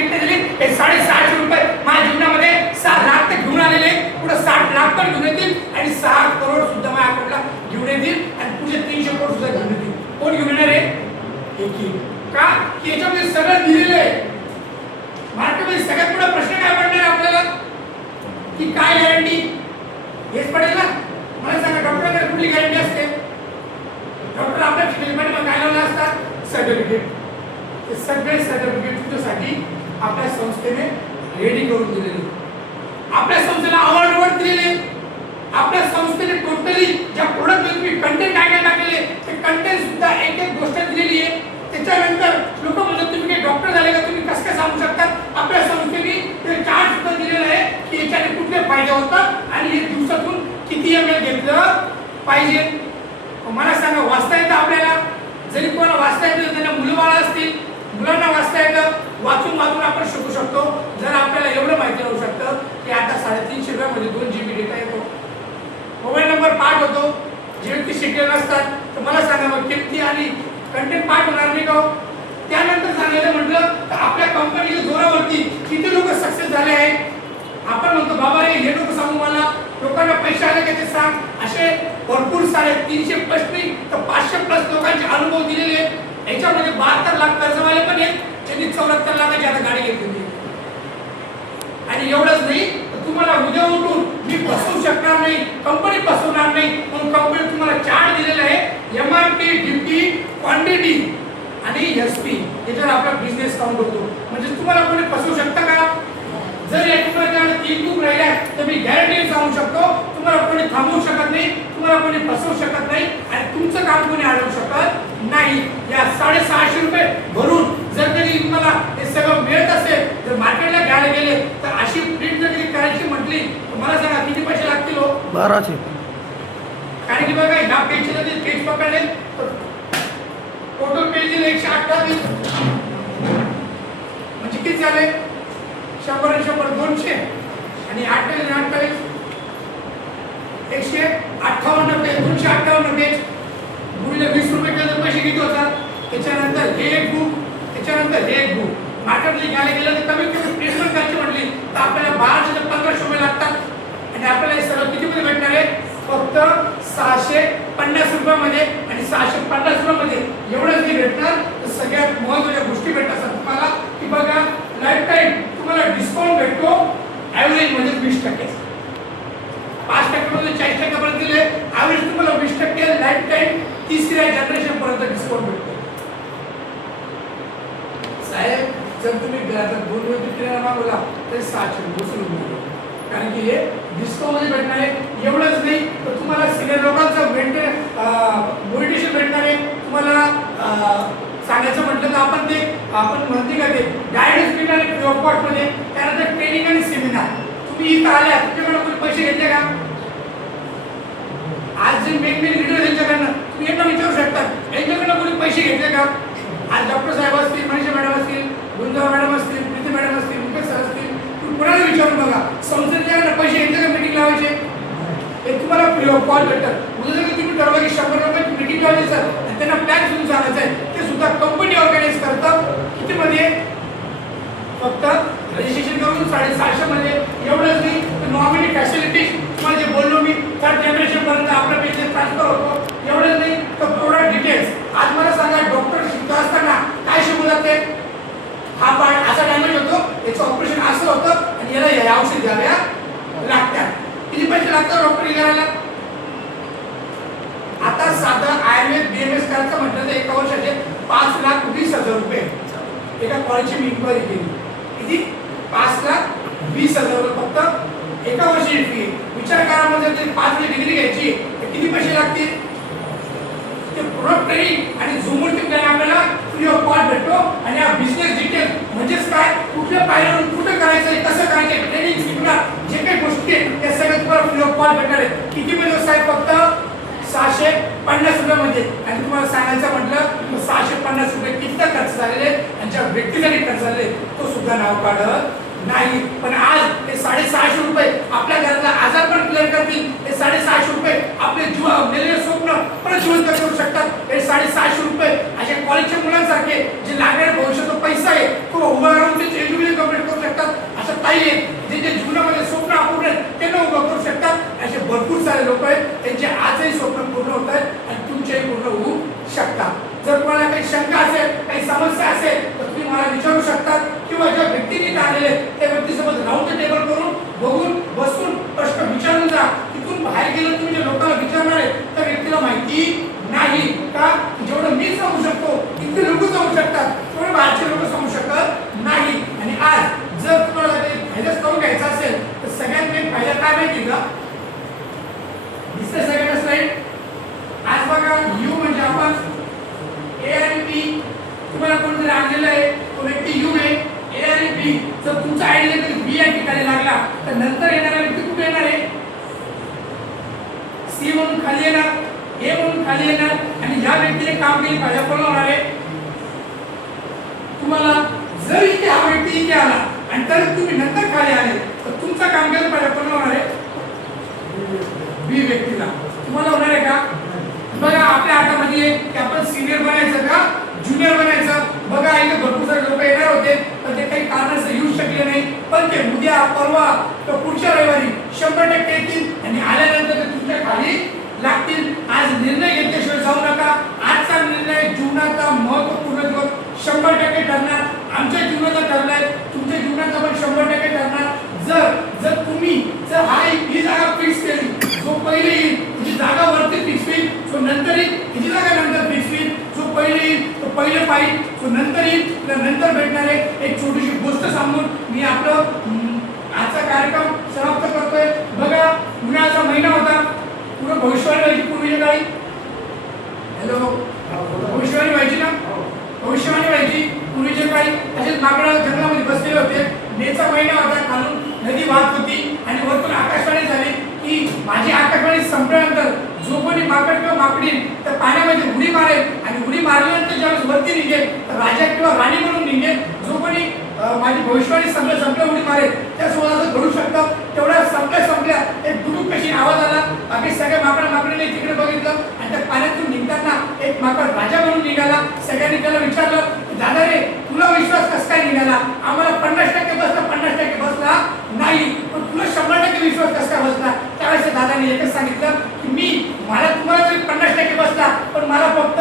Kit दिली. हे 650 रुपये माझ्या जीवनामध्ये 6 लाख ते घेऊन आलेले, पुढे 60 लाख पण घेऊन येतील आणि 6 करोड सुद्धा माझ्या अकाउंटला घेऊन येतील आणि तुझे 300 करोड सुद्धा घेऊन येतील. कोण घेऊन येणार आहे? एकी. का की याच्यामध्ये सगळं दिलेलं आहे. मार्केटमध्ये सगळ्यात मोठा प्रश्न काय पडणार आहे आपल्याला की काय गॅरंटी हेच पडेल ना. मला सांगा डॉक्टरकडे कुठली गॅरंटी असते? डॉक्टर आपल्या ट्रीटमेंटमध्ये काय लावलं असतात? सर्टिफिकेट. हे सगळे सर्टिफिकेट तुझ्यासाठी आपल्या संस्थेने रेडी करून दिलेले, आपल्या संस्थेला अवॉर्ड दिलेले, आपल्या संस्थेने टोटली ज्या प्रोडक्ट तुम्ही कंटेंट काय टाकलेले ते कंटेंट सुद्धा एक एक गोष्ट दिलेली आहे. त्याच्यानंतर लोक म्हणतात तुम्ही काही डॉक्टर झाले का, तुम्ही कसं काय सांगू शकतात? आपल्या संस्थेने ते चार्ट सुद्धा दिलेलं आहे की याच्याने कुठले फायदे होतात आणि हे दिवसातून किती ml घेतलं पाहिजे. मला सांगा वाचता येतं आपल्याला? जरी कोणाला वाचता येतं त्यांना मुलं बाळ असतील, मुलांना वाचता येतं, वाचून आपण शिकू शकतो. जर आपल्याला एवढं माहिती राहू शकतं की आता 350 रुपयामध्ये 2 GB डेटा येतो, मोबाईल नंबर पाठ होतो. जे व्यक्ती शिकले नसतात तर मला सांगा मग किमती आणि कंटेंट पाठ होणार नाही का? त्यानंतर सांगायचं म्हटलं तर आपल्या कंपनीच्या जोरावरती किती लोक सक्सेस झाले आहेत. आपण म्हणतो बाबा हे लोक सांगू मला, लोकांना पैसे आले का ते सांग. असे भरपूर सारे 300 प्लस नाही तर 500 प्लस लोकांचे अनुभव दिलेले आहेत. याच्यामध्ये 72 लाख कर्जवाले पण आहेत, त्यांनी 74 लाखाची आता गाडी घेतली. आणि एवढंच नाही तर तुम्हाला उद्या उठून मी फसवू शकणार नाही, कंपनी फसवणार नाही म्हणून कंपनी तुम्हाला चार्ट दिलेला आहे. MRP, DP, क्वांटिटी आणि SP याच्यावर आपला बिझनेस काउंट होतो. म्हणजे तुम्हाला कोणी फसवू शकतं का? जर या तुम्हाला 3 चूक राहिल्या तर मी गॅरंटी सांगू शकतो तुम्हाला कोणी थांबवू शकत नाही, तुम्हाला कोणी फसवू शकत नाही आणि तुमचं काम कोणी अडवू शकत नाही. या 650 रुपये भरून जर कधी तुम्हाला हे सगळं मिळत असेल, जर मार्केटला घ्यायला गेले तर अशी प्रिंट जर कधी करायची म्हटली तर मला सांगा किती पैसे लागतील? 1200. कारण की बघा ह्या पेजचे जर पेज पकडले तर टोटल पेज 128 म्हणजे किती झाले? 100 आणि 100 200 आणि 28 आणि 28 158 पेज, 258 पेज गुणिले 20 रुपये केले पैसे किती होतात? त्याच्यानंतर हे एक बुक, त्याच्यानंतर हे एक बुक. मार्केटमध्ये घ्यायला गेलं तर कमीत कमी प्लेसमेंट करायची म्हटली तर आपल्याला 1200 ते 1500 रुपये लागतात आणि आपल्याला हे सगळं कितीमध्ये भेटणार आहे? फक्त 650 रुपयामध्ये. आणि 650 रुपयामध्ये एवढंच नाही भेटणार तर सगळ्यात महत्त्वाच्या गोष्टी भेटतात तुम्हाला की बघा लाईफ टाईम तुम्हाला डिस्काउंट भेटतो ॲव्हरेज मध्ये 20%. 5% मध्ये 40% पर्यंत दिले, ॲव्हरेज तुम्हाला 20% लाईफ टाईम तिसऱ्या जनरेशन पर्यंत डिस्काउंट भेटतो. साहेब जर तुम्ही घराचा 2 दिवस किराणा मागवला तर 600 रुपये कारण की हे डिस्काउंट मध्ये भेटणार आहे. एवढंच नाही तर तुम्हाला सिनियर लोकांचं मोटिवेशन भेटणार आहे. तुम्हाला सांगायचं म्हटलं तर आपण म्हणते का ते गायडन्स मिळणार आहे फ्री ऑफ कॉस्ट मध्ये. त्यानंतर ट्रेनिंग आणि सेमिनार. तुम्ही इथं आल्या तुमच्याकडे कोणी पैसे घेतले का? आज जे मेन लीडर त्यांच्याकडनं तुम्ही यांना विचारू शकता यांच्याकडनं कोणी पैसे घेतले का? आज डॉक्टर साहेब असतील, मनीषा मॅडम असतील, गुंजर मॅडम असतील, प्रीती मॅडम असतील, मुकेश सर असतील, तुम्ही कोणाला विचारून बघा संस्थेच्याकडनं पैसे घेतले का मीटिंग लावायचे? हे तुम्हाला फ्री ऑफ कॉस्ट भेटतात. उद्या जर तुम्ही ठरवलं की 100 रुपयाची मीटिंग लावली सर आणि त्यांना प्लॅन सुरू सांगायचं आहे ते सुद्धा कंपनी ऑर्गनाईज करतात. कितीमध्ये? फक्त रजिस्ट्रेशन करून 750 मध्ये. एवढंच नाही तर नॉमिनी फॅसिलिटीज तुम्हाला जे बोललो मी 3rd जनरेशन पर्यंत आपल्या पैसे ट्रान्सफर होतो. एवढंच नाही तर प्रोडक्ट डिटेल्स. आज मला सांगा डॉक्टर शिकत असताना काय शिकवतात ते? हा पार्ट असा डॅमेज होतो, याचं ऑपरेशन असं होतं आणि याला या औषध घ्याव्या लागतात. किती पैसे लागतात डॉक्टर करायला? आता साधं आयुर्वेद BMS करायचं म्हटलं तर एका वर्षाचे 5,20,000 रुपये. एका कॉलेजची मी इन्क्वायरी केली. किती? 5,20,000 रुपये फक्त एका वर्षाची फी. विचार करा म्हणजे जर 5 डिग्री घ्यायची तर किती पैसे लागतील? ते प्रोडक्ट ट्रेनिंग आणि झूमवर आपल्याला फ्री ऑफ कॉस्ट भेटतो. आणि हा बिझनेस डिटेल म्हणजेच काय, कुठल्या पायऱ्यावरून कुठं करायचं, कसं करायचं, ट्रेनिंग शिकणार जे काही गोष्टी आहेत त्या सगळ्या तुम्हाला फ्री ऑफ कॉस्ट भेटणार आहे. किती मध्ये साहेब? फक्त 650 रुपयामध्ये. आणि तुम्हाला सांगायचं म्हटलं 650 रुपये किती खर्च झालेले आणि ज्या व्यक्तीसाठी खर्च झालेले तो सुद्धा नाव काढत नाही. पण आज हे 650 रुपये आपल्या घरातला आजार पण क्लिअर करतील. हे 650 रुपये आपले मेलेले स्वप्न परत जिवंत करू शकतात. हे 650 रुपये अशा कॉलेजच्या मुलांसारखे जे लागणारे भविष्याचा पैसा आहे तो उभा राहून ते एज्युकेशन बी, जर तुमचा आयडी जर बी या ठिकाणी लागला तर नंतर येणारा व्यक्ती कुठे येणार आहे? सी म्हणून खाली येणार, ए म्हणून खाली येणार आणि या व्यक्तीने काम केले पाहिजे कोण होणार आहे? तुम्हाला जर इथे हा व्यक्ती इथे आला आणि तर तुम्ही नंतर खाली आले तर तुमचं काम केलं पाहिजे कोण होणार आहे? बी व्यक्तीला. तुम्हाला होणार आहे का? बघा आपल्या हातामध्ये आहे की आपण सिनियर बनायचं का ज्युनियर बनायचं. बघा इथे भरपूर सारे लोक येणार होते पण ते काही कारणास्तव येऊ शकले नाही, पण ते उद्या परवा तर पुढच्या रविवारी 100% येतील आणि आल्यानंतर ते तुमच्या खाली लागतील. आज निर्णय घेतल्याशिवाय जाऊ नका. आजचा निर्णय जीवनाचा महत्त्वपूर्ण दिवस 100% ठरणार. आमच्या जीवनाचा ठरलाय, तुमच्या जीवनाचा पण 100% ठरणार. जर तुम्ही जर ही जागा फिक्स केली, जो पहिले येईल तुझी जागा वरती फिक्स होईल, जो नंतर येईल तुझी जागा नंतर फिक्स होईल, जो पहिले येईल तो पहिले पाहिजे, जो नंतर येईल तर नंतर भेटणार आहे. एक छोटीशी गोष्ट सांगून मी आपलं आजचा कार्यक्रम समाप्त करतोय. बघा उन्हाळ्याचा महिना होता, पूर्ण भविष्यवाणी व्हायची पूर्वीच्या काळी. हॅलो, भविष्यवाणी व्हायची ना? भविष्यवाणी व्हायची पूर्वीच्या काळी. असेच माकडं जंगलामध्ये बसलेले होते. मेचा महिना होता, खालून नदी वाहत होती आणि वरतून आकाशवाणी झाली की माझी आकाशवाणी संपल्यानंतर जो कोणी माकड किंवा माकडी तर पाण्यामध्ये उडी मारेल आणि उडी मारल्यानंतर ज्यावेळेस वरती निघेल तर राजा किंवा राणी म्हणून निघेल. जो कोणी माझी भविष्यवाणी संपल्या उडी मारेल त्यासोबत असं घडू शकतं. तेवढ्या संपल्या एक दुडूक कशी आवाज आला. बाकी सगळ्या माकडीने तिकडे बघितलं आणि त्या पाण्यातून निघताना एक माकड राजा म्हणून निघाला. सगळ्यांनी त्याला विचारलं दादा रे तुला विश्वास कसा काय निघाला? आम्हाला 50% बसला, 50% बसला नाही, पण तुला 100% विश्वास कसा काय बसला? त्यावेळेस दादाने एकच सांगितलं की मला तुम्हाला जरी 50% बसला पण मला फक्त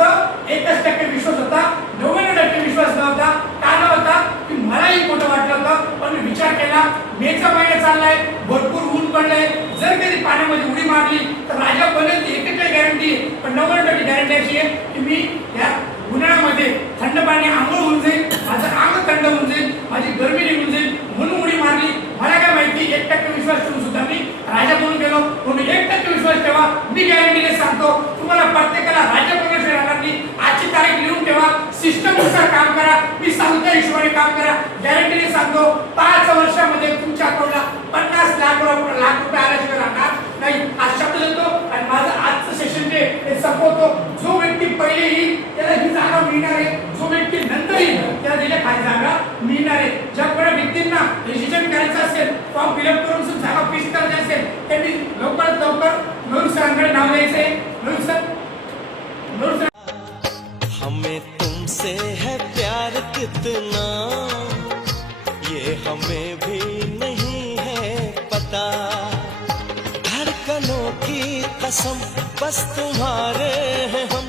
1% विश्वास होता, 99% विश्वास नव्हता. का नव्हता? की मलाही मोठं वाटलं होतं, पण मी विचार केला मेचा महिना चाललाय, भरपूर ऊन पडलंय, जर कधी पाण्यामध्ये उडी मारली तर राजा बनेल ती एकच गॅरंटी आहे, पण 99% गॅरंटी अशी आहे की मी या उन्हाळ्यामध्ये थंड पाणी आंघोळ होऊन जाईल, माझं अंग थंड होऊन जाईल, माझी गरमी निघून जाईल म्हणून उडी मारली. मला काय माहिती 1% विश्वास ठेवून सुद्धा मी राजा बनून गेलो. म्हणून 1% विश्वास ठेवा. मी गॅरंटीने सांगतो तुम्हाला प्रत्येकाला राजा बनण्याशिवाय राहणार नाही. आजची तारीख लिहून ठेवा, सिस्टमनुसार काम करा, मी सांगतो हिशोबाने काम करा. गॅरंटीने सांगतो 5 वर्षामध्ये तुमच्या अकाउंटला 50 लाख रुपये आल्याशिवाय राहणार नाही. आज शब्द देतो आणि माझं आजचं सेशन जे हे संपवतो. जो व्यक्ती पहिले येईल त्याला ही जागा मिळणार आहे, जो व्यक्ती नंतर येईल त्याला त्याच्या खाली जागा मिळणार आहे. ज्या कोणा व्यक्तींना रजिस्ट्रेशन करायचं असेल, फॉर्म फिलअप करून जागा फिक्स करायची असेल त्यांनी लवकरात लवकर मयूर सरांकडे नाव द्यायचं आहे. मयूर सर हमें तुमसे है प्यार कितना ये हमें भी नहीं है पता, धड़कनों की कसम बस तुम्हारे हैं हम,